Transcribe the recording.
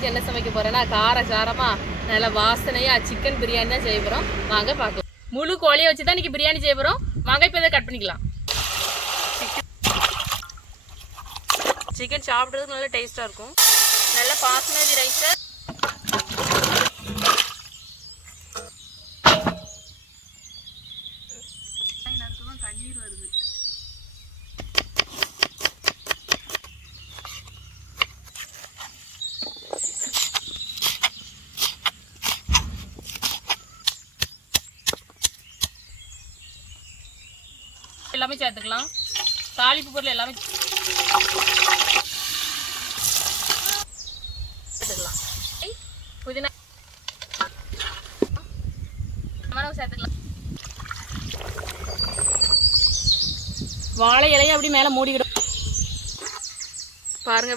இன்னைக்கு என்ன சமைக்க போறேன்னா காரசாரமா நல்ல வாசனையா சிக்கன் பிரியாணி தான் செய்ய போறோம். வாங்க பார்க்கலாம். முழு கோழியை வச்சு தான் இன்னைக்கு பிரியாணி செய்ய போறோம். வாங்க இப்போ இதை கட் பண்ணிக்கலாம். சிக்கன் சாப்பிட்றதுக்கு நல்ல டேஸ்டா இருக்கும். நல்ல பாஸ்மதி ரைஸ் தண்ணீர் வருது. எல்லாமே சேர்த்துக்கலாம். தாளிப்பு பொருள் எல்லாமே சேர்த்துக்கலாம். புதினா சேர்த்துக்கலாம். வாழை இலையை அப்படி மேலே மூடிக்கிடும் பாருங்க.